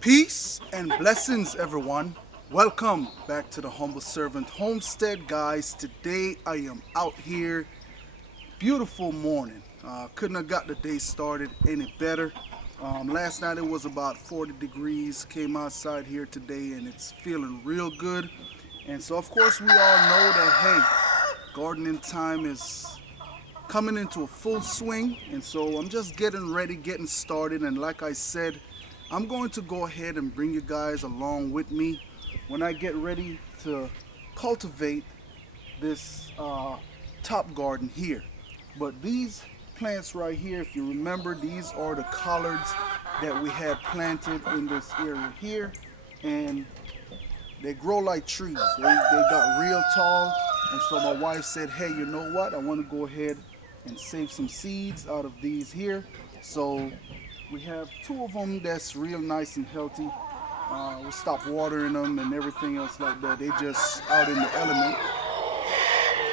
Peace and blessings, everyone. Welcome back to the Humble Servant Homestead, guys. Today I am out here. Beautiful morning. Couldn't have got the day started any better. Last night it was about 40 degrees. Came outside here today and it's feeling real good. And so, of course, we all know that, hey, gardening time is coming into a full swing, and so I'm just getting ready, getting started. And like I said, I'm going to go ahead and bring you guys along with me when I get ready to cultivate this top garden here. But these plants right here, if you remember, these are the collards that we had planted in this area here, and they grow like trees. They got real tall. And so my wife said, hey, you know what? I want to go ahead and save some seeds out of these here. So we have two of them that's real nice and healthy. We stopped watering them and everything else like that. They just out in the element.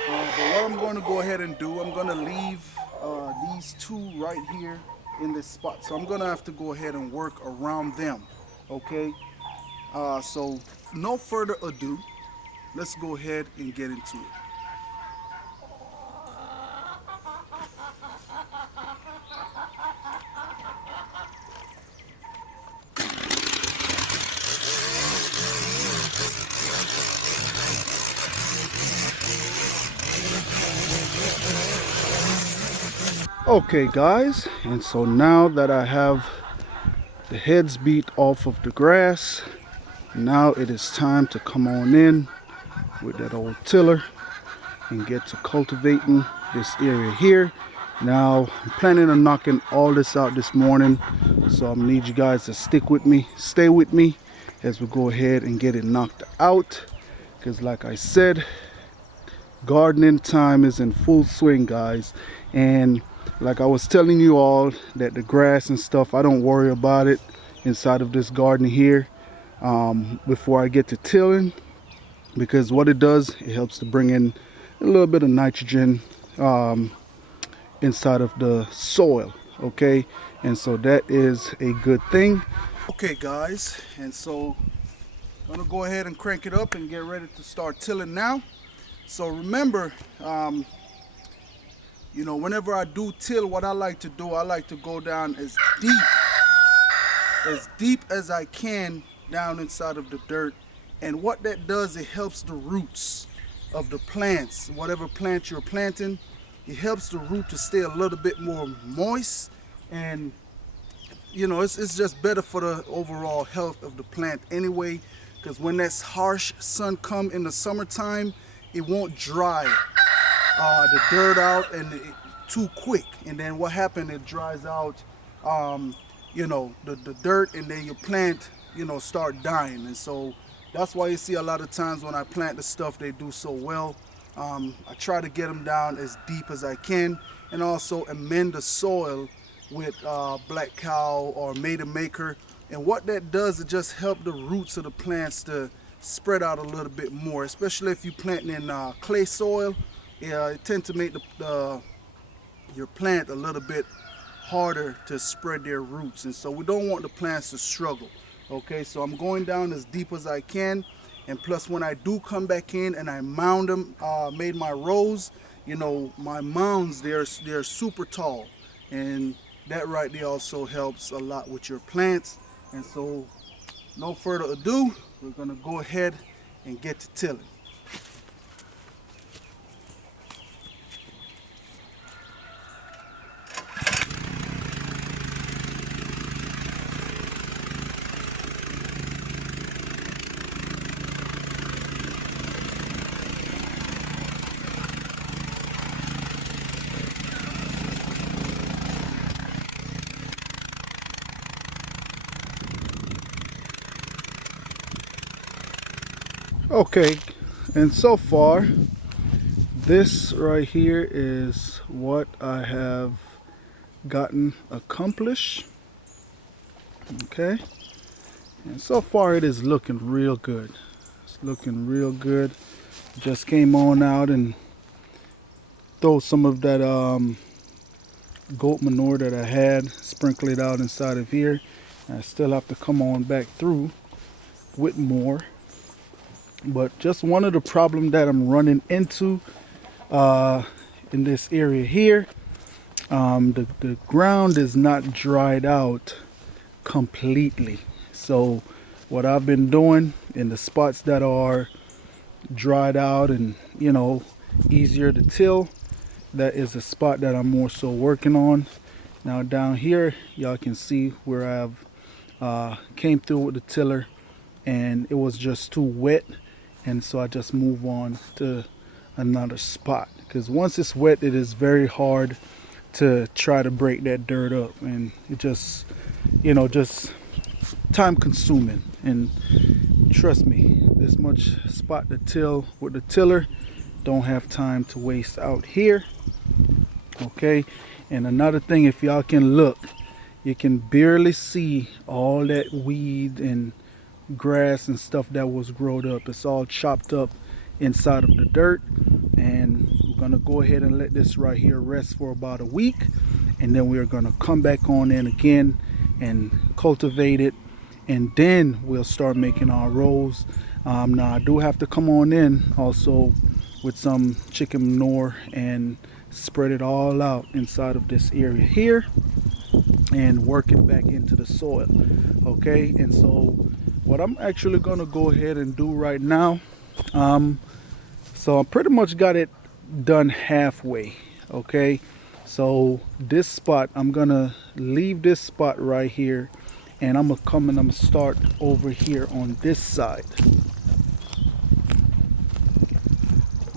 But what I'm going to go ahead and do, I'm going to leave these two right here in this spot. So I'm going to have to go ahead and work around them. Okay? So no further ado, let's go ahead and get into it. Okay, guys, and so now that I have the heads beat off of the grass, now it is time to come on in with that old tiller and get to cultivating this area here. Now I'm planning on knocking all this out this morning, so I'm gonna need you guys to stick with me, stay with me as we go ahead and get it knocked out, because like I said, gardening time is in full swing, guys. And like I was telling you all, that the grass and stuff, I don't worry about it inside of this garden here before I get to tilling, because what it does, it helps to bring in a little bit of nitrogen inside of the soil. Okay, and so that is a good thing. Okay, guys, and so I'm gonna go ahead and crank it up and get ready to start tilling now. So remember, whenever I do till, what I like to do, I like to go down as deep as I can down inside of the dirt. And what that does, it helps the roots of the plants, whatever plant you're planting, it helps the root to stay a little bit more moist. And it's just better for the overall health of the plant anyway, because when that harsh sun come in the summertime, it won't dry the dirt out too quick. And then what happened, it dries out the dirt, and then your plant start dying. And so that's why you see a lot of times when I plant the stuff, they do so well. I try to get them down as deep as I can, and also amend the soil with black cow or maiden maker. And what that does, it just help the roots of the plants to spread out a little bit more, especially if you're planting in clay soil. Yeah, it tends to make your plant a little bit harder to spread their roots, and so we don't want the plants to struggle. Okay, so I'm going down as deep as I can, and plus when I do come back in and I mound them, made my rows, my mounds, they're super tall, and that right there also helps a lot with your plants. And so no further ado, we're gonna go ahead and get to tilling. Okay, and so far this right here is what I have gotten accomplished. Okay, and so far it is looking real good. It's looking real good. Just came on out and throw some of that goat manure that I had, sprinkle it out inside of here, I still have to come on back through with more. But just one of the problems that I'm running into uh, in this area here, the ground is not dried out completely. So what I've been doing in the spots that are dried out and easier to till, that is a spot that I'm more so working on. Now down here, y'all can see where I've came through with the tiller, and it was just too wet, and so I just move on to another spot. Because once it's wet, it is very hard to try to break that dirt up, and it just time consuming. And trust me, this much spot to till with the tiller, don't have time to waste out here. Okay, and another thing, if y'all can look, you can barely see all that weed and grass and stuff that was growed up. It's all chopped up inside of the dirt, and we're gonna go ahead and let this right here rest for about a week, and then we're gonna come back on in again and cultivate it, and then we'll start making our rolls. Now I do have to come on in also with some chicken manure and spread it all out inside of this area here and work it back into the soil. Okay, and so what I'm actually going to go ahead and do right now, so I pretty much got it done halfway. Okay, so this spot, I'm going to leave this spot right here, and I'm going to come and I'm going to start over here on this side.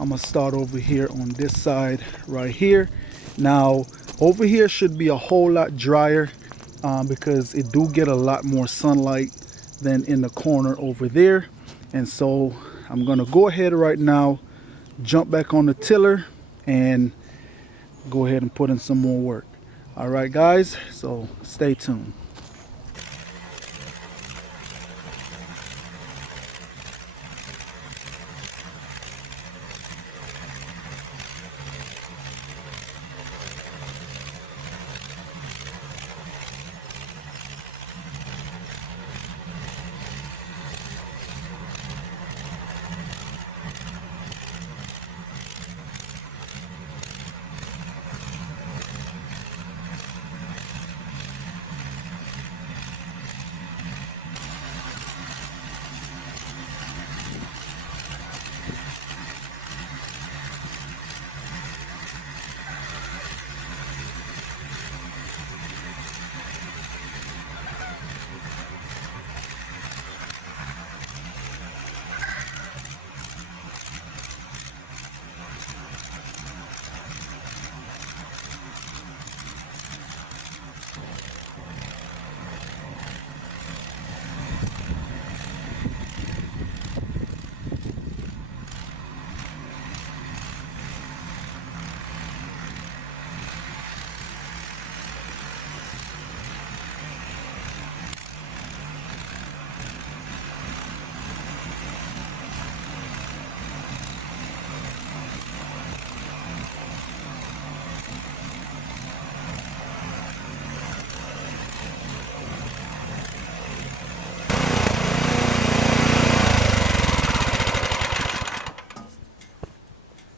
I'm going to start over here on this side right here. Now over here should be a whole lot drier because it do get a lot more sunlight than in the corner over there. And so I'm going to go ahead right now, jump back on the tiller, and go ahead and put in some more work. All right, guys, so stay tuned.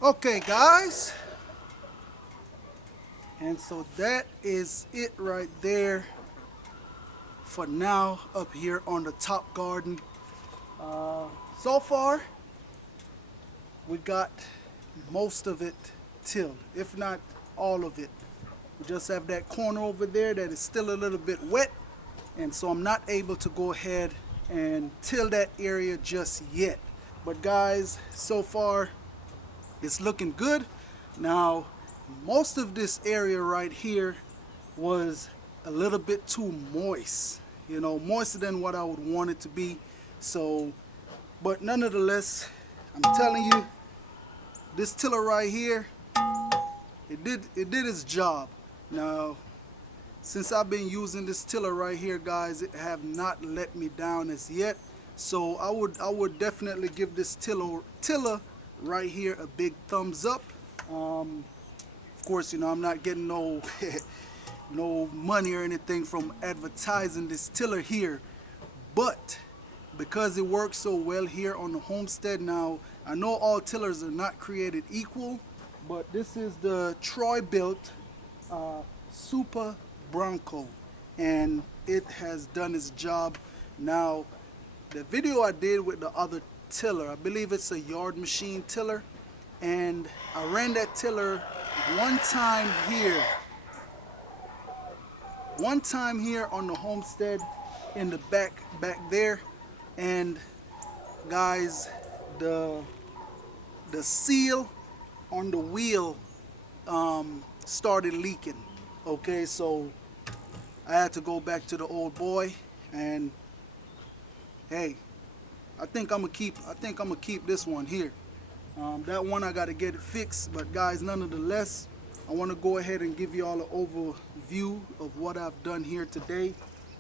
Okay, guys, and so that is it right there for now up here on the top garden. So far, we got most of it tilled, if not all of it. We just have that corner over there that is still a little bit wet, and so I'm not able to go ahead and till that area just yet. But guys, so far it's looking good. Now, most of this area right here was a little bit too moist, moister than what I would want it to be. So, but nonetheless, I'm telling you, this tiller right here, it did its job. Now, since I've been using this tiller right here, guys, it have not let me down as yet. So I would definitely give this tiller right here a big thumbs up. Of course, I'm not getting no no money or anything from advertising this tiller here, but because it works so well here on the homestead. Now, I know all tillers are not created equal, but this is the Troy built Super Bronco, and it has done its job. Now, the video I did with the other tiller, I believe it's a yard machine tiller, and I ran that tiller one time here on the homestead in the back there, and guys, the seal on the wheel started leaking. Okay, so I had to go back to the old boy, and hey, I think I'm gonna keep this one here. That one I gotta get it fixed, but guys, nonetheless, I want to go ahead and give you all an overview of what I've done here today.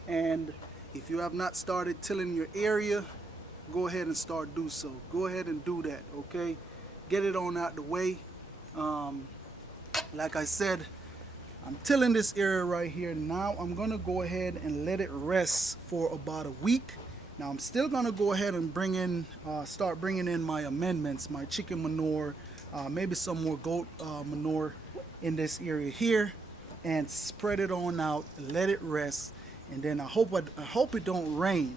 And if you have not started tilling your area, go ahead and start do so. Go ahead and do that, okay? Get it on out the way. Like I said, I'm tilling this area right here. Now I'm gonna go ahead and let it rest for about a week. Now I'm still gonna go ahead and start bringing in my amendments, my chicken manure, maybe some more goat manure in this area here, and spread it on out, let it rest, and then I hope it don't rain.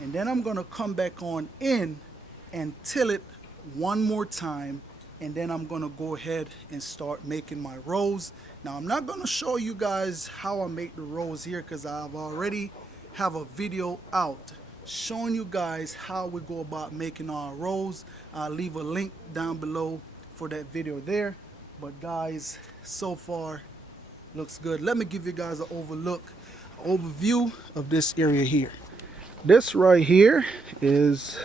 And then I'm gonna come back on in and till it one more time, and then I'm gonna go ahead and start making my rows. Now I'm not gonna show you guys how I make the rows here, because I've already have a video out showing you guys how we go about making our rows. I'll leave a link down below for that video there. But guys, so far looks good. Let me give you guys an overview of this area here. This right here is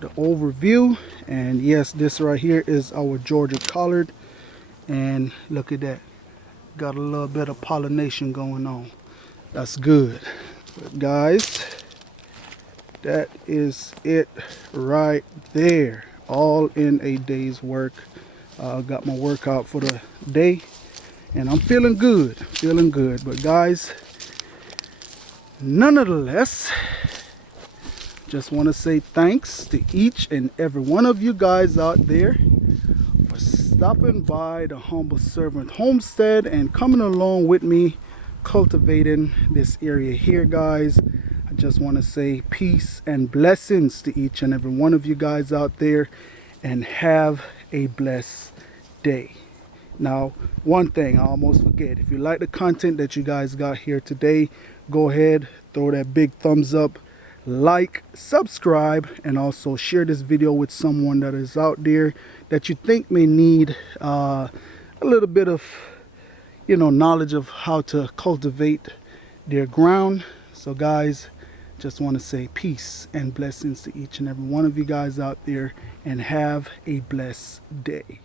the overview, and yes, this right here is our Georgia collard, and look at that, got a little bit of pollination going on. That's good. But guys, that is it right there, all in a day's work. Got my workout for the day, and I'm feeling good. But guys, nonetheless, just want to say thanks to each and every one of you guys out there for stopping by the Humble Servant Homestead and coming along with me cultivating this area here, guys. I just want to say peace and blessings to each and every one of you guys out there, and have a blessed day. Now, one thing I almost forget, if you like the content that you guys got here today, go ahead, throw that big thumbs up, like, subscribe, and also share this video with someone that is out there that you think may need a little bit of knowledge of how to cultivate their ground. So guys, just want to say peace and blessings to each and every one of you guys out there, and have a blessed day.